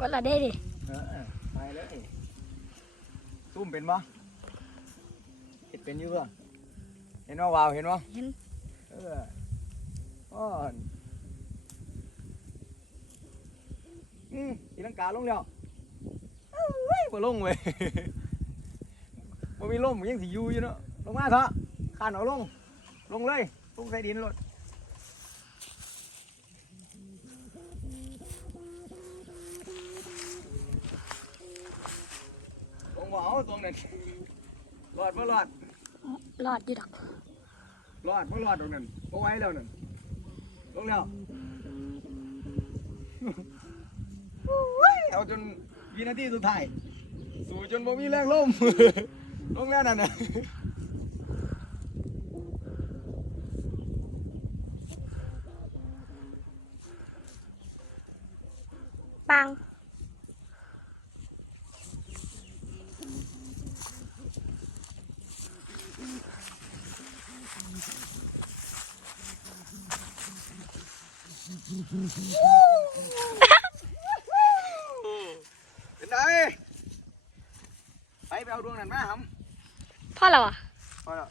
ก็ละได้ดิเออไปเลยซุ่มเป็นบ่เห็ดเป็นอยู่บ่เห็นว่าวาวเห็นบ่เห็นเอออ้อนอืมตีลังกาลงแล้วเอ้ยบ่ลงเว้ยบ่มีลมยังสิอยู่อยู่เนาะลงมาเถอะขานเอาลง ลงเลยลงใส่ดินรถ ลงบ่เอาตรงนั้นรอดบ่รอดรอดอยู่ดอกรอดบ่รอดตรงนั้นบ่ไหวแล้วนั่นลงแล้วโอ้ยเอาจนวินาทีสุดท้ายสู่จนบ่มีแรงลมลงแล้วนั่นน่ะปัง เป็นไงไปไปเอาดวงนั้นมาหำพ่อเราอะ พอแล้ว